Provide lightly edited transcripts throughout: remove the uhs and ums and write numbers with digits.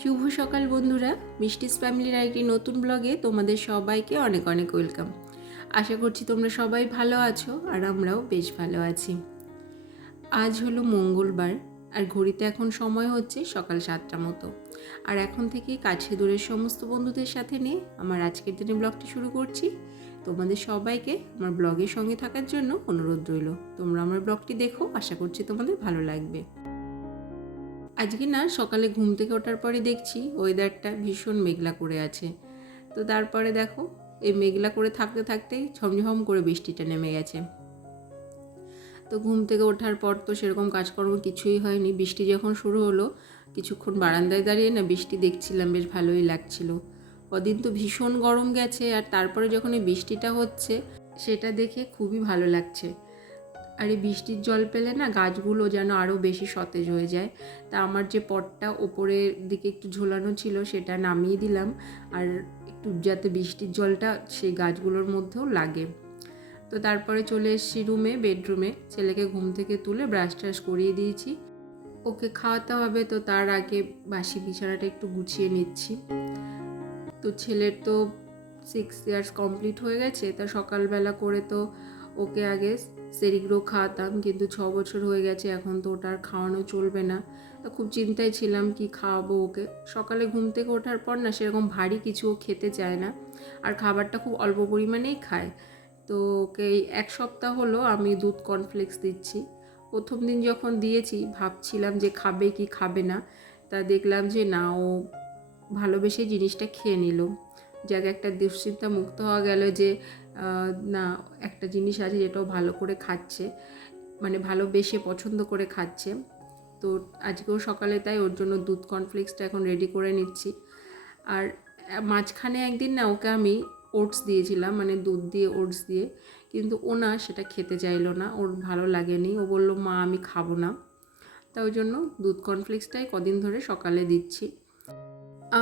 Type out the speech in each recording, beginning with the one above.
শুভ সকাল বন্ধুরা, মিষ্টিস ফ্যামিলির একটি নতুন ব্লগে তোমাদের সবাইকে অনেক অনেক ওয়েলকাম। আশা করছি তোমরা সবাই ভালো আছো আর আমরাও বেশ ভালো আছি। আজ হলো মঙ্গলবার আর ঘড়িতে এখন সময় হচ্ছে সকাল 7টা মতো। আর এখন থেকে কাছে দূরের সমস্ত বন্ধুদের সাথে নিয়ে আমার আজকের দিনে ব্লগটি শুরু করছি। তোমাদের সবাইকে আমার ব্লগের সঙ্গে থাকার জন্য অনুরোধ রইল। তোমরা আমার ব্লগটি দেখো, আশা করছি তোমাদের ভালো লাগবে। আজকে না সকালে ঘুম থেকে ওঠার পরে দেখছি ওয়েদারটা ভীষণ মেঘলা করে আছে। তো তারপরে দেখো এই মেঘলা করে থাকতে থাকতেই ঝমঝম করে বৃষ্টিটা নেমে গেছে। তো ঘুম থেকে ওঠার পর তো সেরকম কাজকর্ম কিছুই হয়নি। বৃষ্টি যখন শুরু হলো কিছুক্ষণ বারান্দায় দাঁড়িয়ে না বৃষ্টি দেখছিলাম, বেশ ভালোই লাগছিল। কদিন তো ভীষণ গরম গেছে আর তারপরে যখন এই বৃষ্টিটা হচ্ছে সেটা দেখে খুবই ভালো লাগছে। আর এই বৃষ্টির জল পেলে না গাছগুলো যেন আরও বেশি সতেজ হয়ে যায়। তা আমার যে পটটা ওপরের দিকে একটু ঝোলানো ছিল সেটা নামিয়ে দিলাম, আর একটু যাতে বৃষ্টির জলটা সেই গাছগুলোর মধ্যেও লাগে। তো তারপরে চলে এসেছি রুমে, বেডরুমে। ছেলেকে ঘুম থেকে তুলে ব্রাশ ট্রাশ করিয়ে দিয়েছি, ওকে খাওয়াতে হবে। তো তার আগে বাসি বিছানাটা একটু গুছিয়ে নিচ্ছি। তো ছেলের তো 6 ইয়ার্স কমপ্লিট হয়ে গেছে, তা সকালবেলা করে তো ওকে আগে সেরিগ্রো খাওয়াতাম, কিন্তু 6 বছর হয়ে গেছে এখন তো ওটার খাওয়ানো চলবে না। তা খুব চিন্তায় ছিলাম কি খাওয়াবো ওকে। সকালে ঘুম থেকে ওঠার পর না সেরকম ভারী কিছু ও খেতে চায় না, আর খাবারটা খুব অল্প পরিমাণেই খায়। তো ওকে এই 1 সপ্তাহ হলো আমি দুধ কর্নফ্লেক্স দিচ্ছি। প্রথম দিন যখন দিয়েছি ভাবছিলাম যে খাবে কি খাবে না, তা দেখলাম যে না, ও ভালোবেসে জিনিসটা খেয়ে নিল। যাকে একটা দুশ্চিন্তা মুক্ত হওয়া গেল যে না, একটা জিনিস আছে যেটাও ভালো করে খাচ্ছে, মানে ভালোবেসে পছন্দ করে খাচ্ছে। তো আজকেও সকালে তাই ওর জন্য দুধ কর্নফ্লেক্সটা এখন রেডি করে নিচ্ছি। আর মাঝখানে একদিন না ওকে আমি ওটস দিয়েছিলাম, মানে দুধ দিয়ে ওটস দিয়ে, কিন্তু ও না সেটা খেতে চাইলো না, ওর ভালো লাগেনি। ও বলল মা আমি খাবো না। তা ওই জন্য দুধ কর্নফ্লেক্সটাই কদিন ধরে সকালে দিচ্ছি।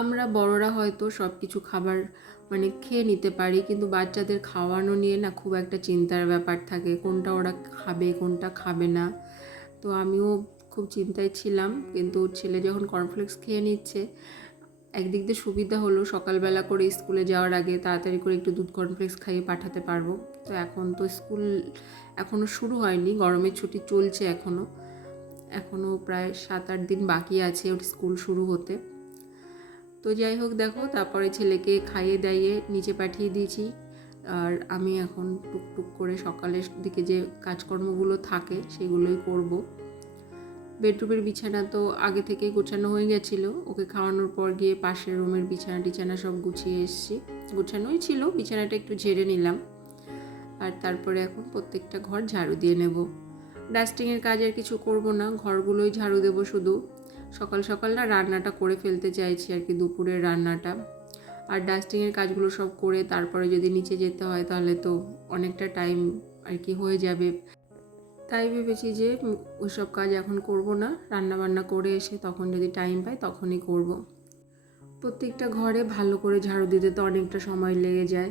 আমরা বড়রা হয়তো সব কিছু খাবার মানে খেয়ে নিতে পারি, কিন্তু বাচ্চাদের খাওয়ানো নিয়ে না খুব একটা চিন্তার ব্যাপার থাকে, কোনটা ওরা খাবে কোনটা খাবে না। তো আমিও খুব চিন্তায় ছিলাম, কিন্তু ছেলে যখন কর্নফ্লেক্স খেয়ে নিচ্ছে একদিক দিয়ে সুবিধা হলো, সকালবেলা করে স্কুলে যাওয়ার আগে তাড়াতাড়ি করে একটু দুধ কর্নফ্লেক্স খাইয়ে পাঠাতে পারবো। তো এখন তো স্কুল এখনও শুরু হয়নি, গরমের ছুটি চলছে এখনও প্রায় 7-8 দিন বাকি আছে ওর স্কুল শুরু হতে। তো যাই হোক দেখো, তারপরে ছেলেকে খাইয়ে দাইয়ে নিচে পাঠিয়ে দিয়েছি। আর আমি এখন টুকটুক করে সকালের দিকে যে কাজকর্মগুলো থাকে সেগুলোই করব। বেডরুমের বিছানা তো আগে থেকেই গোছানো হয়ে গেছিলো, ওকে খাওয়ানোর পর গিয়ে পাশের রুমের বিছানা টিছানা সব গুছিয়ে এসেছি। গোছানোই ছিল, বিছানাটা একটু ঝেড়ে নিলাম। আর তারপরে এখন প্রত্যেকটা ঘর ঝাড়ু দিয়ে নেব। ডাস্টিংয়ের কাজ আর কিছু করব না, ঘরগুলোই ঝাড়ু দেবো শুধু। সকাল সকাল না রান্নাটা করে ফেলতে চাইছি আর কি, দুপুরের রান্নাটা। আর ডাস্টিংয়ের কাজগুলো সব করে তারপরে যদি নিচে যেতে হয় তাহলে তো অনেকটা টাইম আর কি হয়ে যাবে। তাই ভেবেছি যে ওইসব কাজ এখন করব না, রান্না বান্না করে এসে তখন যদি টাইম পাই তখনই করব। প্রত্যেকটা ঘরে ভালো করে ঝাড়ু দিতে তো অনেকটা সময় লেগে যায়।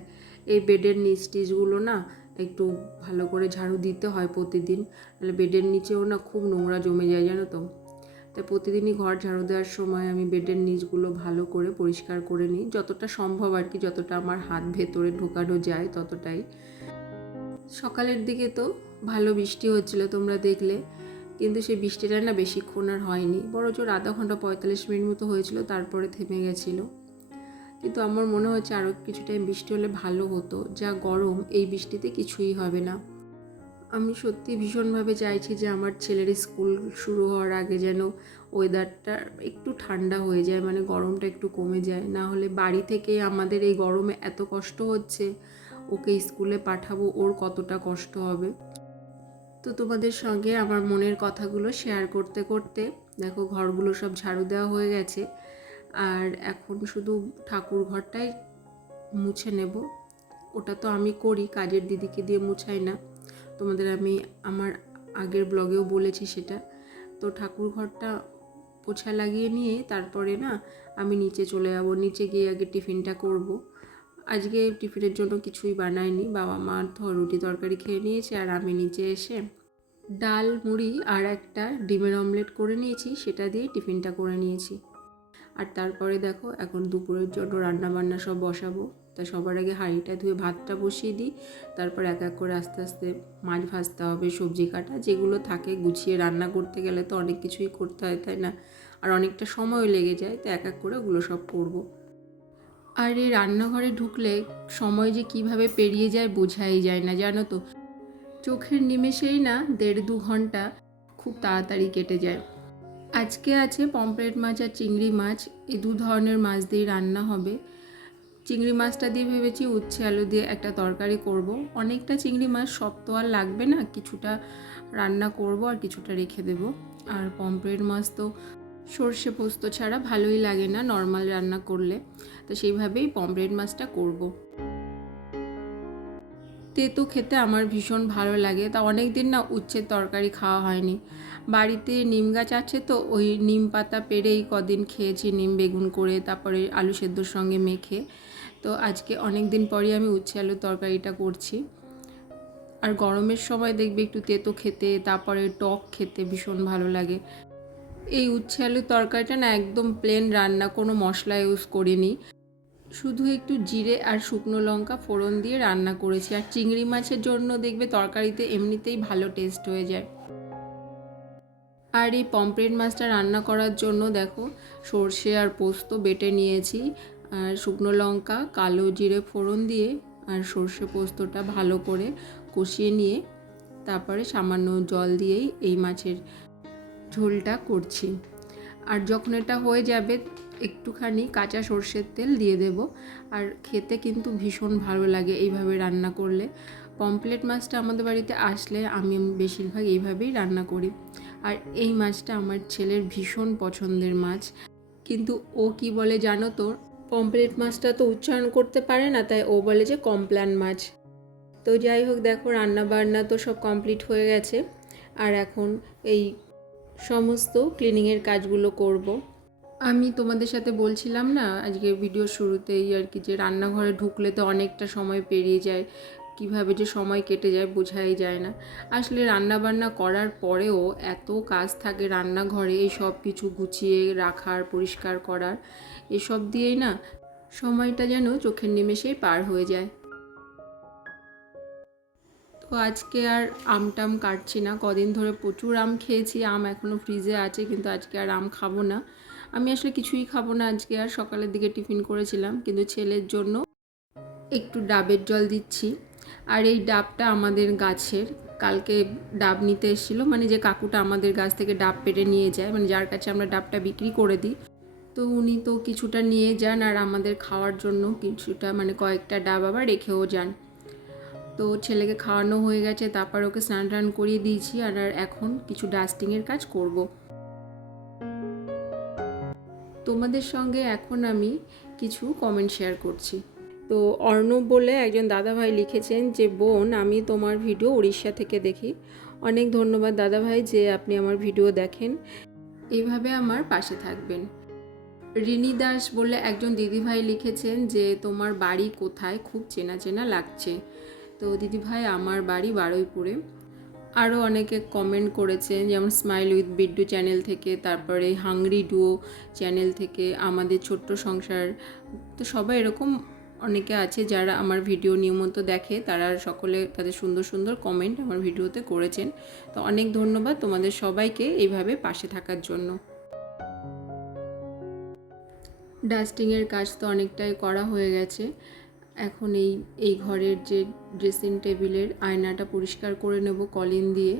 এই বেডের নিচ টিচগুলো না একটু ভালো করে ঝাড়ু দিতে হয় প্রতিদিন, তাহলে বেডের নিচেও না খুব নোংরা জমে যায় জানো তো। তাই প্রতিদিনই ঘর ঝাড়ু দেওয়ার সময় আমি বেডের নিচগুলো ভালো করে পরিষ্কার করে নিই, যতটা সম্ভব আর কি, যতটা আমার হাত ভেতরে ঢোকানো যায় ততটাই। সকালের দিকে তো ভালো বৃষ্টি হচ্ছিল তোমরা দেখলে, কিন্তু সেই বৃষ্টিটা না বেশিক্ষণ আর হয়নি, বড় জোর আধা ঘন্টা 45 মিনিট মতো হয়েছিল, তারপরে থেমে গেছিলো। কিন্তু আমার মনে হচ্ছে আরও কিছু টাইম বৃষ্টি হলে ভালো হতো, যা গরম এই বৃষ্টিতে কিছুই হবে না। আমি সত্যি ভীষণভাবে চাইছি যে আমার ছেলের স্কুল শুরু হওয়ার আগে যেন ওয়েদারটা একটু ঠান্ডা হয়ে যায়, মানে গরমটা একটু কমে যায়। না হলে বাড়ি থেকে আমাদের এই গরমে এত কষ্ট হচ্ছে, ওকে স্কুলে পাঠাবো ওর কতটা কষ্ট হবে। তো তোমাদের সঙ্গে আমার মনের কথাগুলো শেয়ার করতে করতে দেখো ঘরগুলো সব ঝাড়ু দেওয়া হয়ে গেছে। আর এখন শুধু ঠাকুর ঘরটাই মুছে নেব। ওটা তো আমি করি, কাজের দিদিকে দিয়ে মুছাই না, তোমাদের আমি আমার আগের ব্লগেও বলেছি সেটা। তো ঠাকুর ঘরটা পোছা লাগিয়ে নিয়ে তারপরে না আমি নিচে চলে যাব, নিচে গিয়ে আগে টিফিনটা করব। আজকে টিফিনের জন্য কিছুই বানাইনি, বাবা মা রুটি তরকারি খেয়ে নিয়েছে, আর আমি নিচে এসে ডাল মুড়ি আর একটা ডিমের অমলেট করে নিয়েছি, সেটা দিয়ে টিফিনটা করে নিয়েছি। আর তারপরে দেখো এখন দুপুরের জন্য রান্না বান্না সব বসাবো। তা সবার আগে হাঁড়িটা ধুয়ে ভাতটা বসিয়ে দিই, তারপর এক এক করে আস্তে আস্তে মাছ ভাজতে হবে, সবজি কাটা যেগুলো থাকে। গুছিয়ে রান্না করতে গেলে তো অনেক কিছুই করতে হয়, তাই না? আর অনেকটা সময়ও লেগে যায়, তো এক এক করে ওগুলো সব করবো। আর এই রান্নাঘরে ঢুকলে সময় যে কিভাবে পেরিয়ে যায় বোঝাই যায় না, জানো তো। চোখের নিমেষেই না 1.5-2 ঘন্টা খুব তাড়াতাড়ি কেটে যায়। আজকে আছে পমফ্রেট মাছ আর চিংড়ি মাছ, এই 2 ধরনের মাছ দিয়ে রান্না হবে। চিংড়ি মাছটা দিয়ে ভেবেছি উচ্ছে আলু দিয়ে একটা তরকারি করব। অনেকটা চিংড়ি মাছ, সব তো আর লাগবে না, কিছুটা রান্না করব আর কিছুটা রেখে দেব। আর পমফ্রেট মাছ তো সর্ষে পোস্ত ছাড়া ভালোই লাগে না নর্মাল রান্না করলে, তো সেইভাবেই পমফ্রেট মাছটা করব। তেতো খেতে আমার ভীষণ ভালো লাগে, তা অনেক দিন না উচ্ছের তরকারি খাওয়া হয়নি। বাড়িতে নিম গাছ আছে, তো ওই নিম পাতা পেড়েই কদিন খেয়েছি, নিম বেগুন করে, তারপরে আলু সেদ্ধর সঙ্গে মেখে। তো আজকে অনেক দিন পরই আমি উচ্ছে আলুর তরকারিটা করছি। আর গরমের সময় দেখবে একটু তেতো খেতে, তারপরে টক খেতে ভীষণ ভালো লাগে। এই উচ্ছে আলুর তরকারিটা না একদম প্লেন রান্না, কোনো মশলা ইউজ করিনি, শুধু একটু জিরে আর শুকনো লঙ্কা ফোড়ন দিয়ে রান্না করেছি। আর চিংড়ি মাছের জন্য দেখবে তরকারিতে এমনিতেই ভালো টেস্ট হয়ে যায়। আর এই পমফ্রেট মাছটা রান্না করার জন্য দেখো সর্ষে আর পোস্ত বেটে নিয়েছি, আর শুকনো লঙ্কা কালো জিরে ফোড়ন দিয়ে আর সর্ষে পোস্তটা ভালো করে কষিয়ে নিয়ে তারপরে সামান্য জল দিয়েই এই মাছের ঝোলটা করছি। আর যখন এটা হয়ে যাবে একটুখানি কাঁচা সর্ষের তেল দিয়ে দেব। আর খেতে কিন্তু ভীষণ ভালো লাগে এইভাবে রান্না করলে। পমফ্রেট মাছটা আমাদের বাড়িতে আসলে আমি বেশিরভাগ এইভাবেই রান্না করি। আর এই মাছটা আমার ছেলের ভীষণ পছন্দের মাছ, কিন্তু ও কি বলে জানো তো, পমফ্রেট মাছটা তো উচ্চারণ করতে পারে না, তাই ও বলে যে কমপ্ল্যান মাছ। তো যাই হোক, দেখো রান্না বান্না তো সব কমপ্লিট হয়ে গেছে, আর এখন এই সমস্ত ক্লিনিংয়ের কাজগুলো করব। আমি তোমাদের সাথে বলছিলাম না আজকে ভিডিও শুরুতেই আর কি, যে রান্নাঘরে ঢুকলে তো অনেকটা সময় পেরিয়ে যায়, কিভাবে যে সময় কেটে যায় বোঝাই যায় না। আসলে রান্না বান্না করার পরেও এত কাজ থাকে রান্নাঘরে, এই সব কিছু গুছিয়ে রাখার, পরিষ্কার করার, এসব দিয়েই না সময়টা যেন চোখের নিমেষেই পার হয়ে যায়। তো আজকে আর আমটাম কাটছি না, কদিন ধরে প্রচুর আম খেয়েছি, আম এখনও ফ্রিজে আছে, কিন্তু আজকে আর আম খাবো না। আমি আসলে কিছুই খাবো না আজকে আর, সকালের দিকে টিফিন করেছিলাম, কিন্তু ছেলের জন্য একটু ডাবের জল দিচ্ছি। আর এই ডাবটা আমাদের গাছের, কালকে ডাব নিতে এসেছিলো, মানে যে কাকুটা আমাদের গাছ থেকে ডাব পেড়ে নিয়ে যায়, মানে যার কাছে আমরা ডাবটা বিক্রি করে দিই, তো উনি তো কিছুটা নিয়ে যান আর আমাদের খাওয়ার জন্য কিছুটা, মানে কয়েকটা ডাব আবার রেখেও যান। তো ছেলেকে খাওয়ানো হয়ে গেছে, তারপর ওকে স্নান টান করিয়ে দিয়েছি, আর এখন কিছু ডাস্টিংয়ের কাজ করব। তোমাদের সঙ্গে এখন আমি কিছু কমেন্ট শেয়ার করছি। তো অর্ণব বলে একজন দাদাভাই লিখেছেন যে, বোন আমি তোমার ভিডিও উড়িষ্যা থেকে দেখি। অনেক ধন্যবাদ দাদাভাই যে আপনি আমার ভিডিও দেখেন, এইভাবে আমার পাশে থাকবেন। রিনি দাস বলে একজন দিদিভাই লিখেছেন যে, তোমার বাড়ি কোথায়, খুব চেনা চেনা লাগছে। তো দিদিভাই আমার বাড়ি বারুইপুরে। আরও অনেকে কমেন্ট করেছেন, যেমন স্মাইল উইথ বিড্ডু চ্যানেল থেকে, তারপরে হাংরি ডুও চ্যানেল থেকে, আমাদের ছোট্ট সংসার, তো সবাই এরকম অনেকে আছে যারা আমার ভিডিও নিয়মিত দেখে, তারা সকলে তাদের সুন্দর সুন্দর কমেন্ট আমার ভিডিওতে করেছেন। তো অনেক ধন্যবাদ তোমাদের সবাইকে এইভাবে পাশে থাকার জন্য। ডাস্টিংয়ের কাজ তো অনেকটাই করা হয়ে গেছে, এখন এই ঘরের যে ড্রেসিং টেবিলের আয়নাটা পরিষ্কার করে নেব কলিন দিয়ে।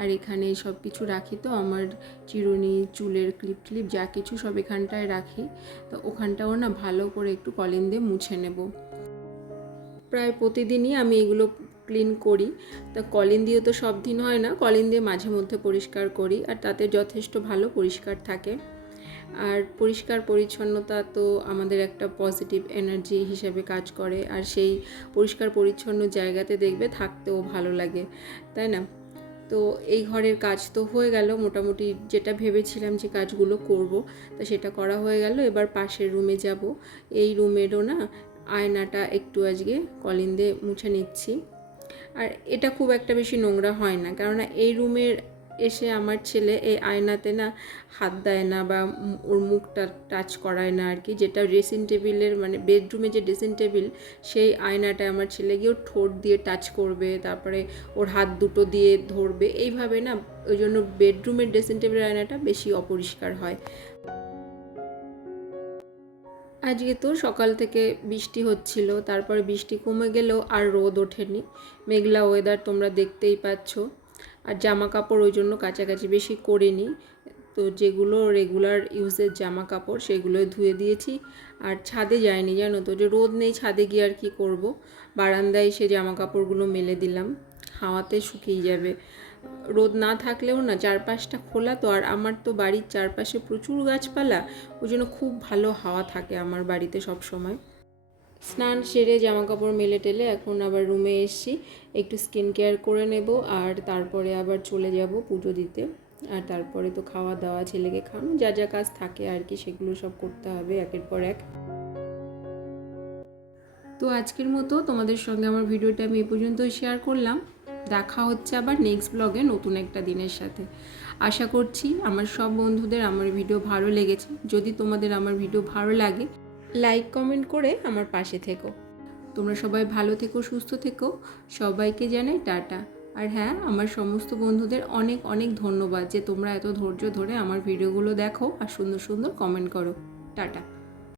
আর এখানে সব কিছু রাখি, তো আমার চিরুনি, চুলের ক্লিপ যা কিছু সব এখানটায় রাখি, তো ওখানটাও না ভালো করে একটু কলিন দিয়ে মুছে নেব। প্রায় প্রতিদিনই আমি এগুলো ক্লিন করি, তা কলিন দিয়ে তো সব দিন হয় না, কলিন দিয়ে মাঝে মধ্যে পরিষ্কার করি, আর তাতে যথেষ্ট ভালো পরিষ্কার থাকে। আর পরিষ্কার পরিচ্ছন্নতা তো আমাদের একটা পজিটিভ এনার্জি হিসেবে কাজ করে, আর সেই পরিষ্কার পরিচ্ছন্ন জায়গাতে দেখবে থাকতেও ভালো লাগে, তাই না? তো এই ঘরের কাজ তো হয়ে গেল মোটামুটি, যেটা ভেবেছিলাম যে কাজগুলো করব, তা সেটা করা হয়ে গেল। এবার পাশের রুমে যাব, এই রুমেরও না আয়নাটা একটু আজকে কলিন দিয়ে মুছে নিচ্ছি। আর এটা খুব একটা বেশি নোংরা হয় না, কেননা এই রুমের এসে আমার ছেলে এই আয়নাতে না হাত দেয় না বা ওর মুখটা টাচ করায় না আর কি, যেটা ড্রেসিং টেবিলের মানে বেডরুমে যে ড্রেসিং টেবিল সেই আয়নাটায় আমার ছেলে গিয়ে ওর ঠোঁট দিয়ে টাচ করবে, তারপরে ওর হাত দুটো দিয়ে ধরবে, এইভাবে না ওই জন্য বেডরুমের ড্রেসিং টেবিলের আয়নাটা বেশি অপরিষ্কার হয়। আজকে তো সকাল থেকে বৃষ্টি হচ্ছিল, তারপরে বৃষ্টি কমে গেলেও আর রোদ ওঠেনি, মেঘলা ওয়েদার তোমরা দেখতেই পাচ্ছ। আর জামা কাপড় ওই জন্য কাছাকাছি বেশি করিনি, তো যেগুলো রেগুলার ইউজের জামা কাপড় সেগুলোই ধুয়ে দিয়েছি। আর ছাদে যায়নি, জানো তো, যে রোদ নেই ছাদে গিয়ে আর কি করব, বারান্দায় সে জামা কাপড়গুলো মেলে দিলাম, হাওয়াতে শুকিয়ে যাবে। রোদ না থাকলেও না চারপাশটা খোলা তো, আর আমার তো বাড়ির চারপাশে প্রচুর গাছপালা, ওই জন্য খুব ভালো হাওয়া থাকে আমার বাড়িতে সব সময়। স্নান সেরে জামা কাপড় মেলে টেলে এখন আবার রুমে এসেছি, একটু স্কিন কেয়ার করে নেব, আর তারপরে আবার চলে যাব পুজো দিতে। আর তারপরে তো খাওয়া দাওয়া, ছেলেকে খাওয়ানো, যা যা কাজ থাকে আর কি সেগুলো সব করতে হবে একের পর এক। তো আজকের মতো তোমাদের সঙ্গে আমার ভিডিওটা আমি এই পর্যন্তই শেয়ার করলাম। দেখা হচ্ছে আবার নেক্সট ব্লগে নতুন একটা দিনের সাথে। আশা করছি আমার সব বন্ধুদের আমার ভিডিও ভালো লেগেছে। যদি তোমাদের আমার ভিডিও ভালো লাগে, লাইক কমেন্ট করে আমার পাশে থেকো। তোমরা সবাই ভালো থেকো, সুস্থ থেকো, সবাইকে জানাই টাটা। আর হ্যাঁ, আমার সমস্ত বন্ধুদের অনেক অনেক ধন্যবাদ যে তোমরা এত ধৈর্য ধরে আমার ভিডিওগুলো দেখো আর সুন্দর সুন্দর কমেন্ট করো। টাটা।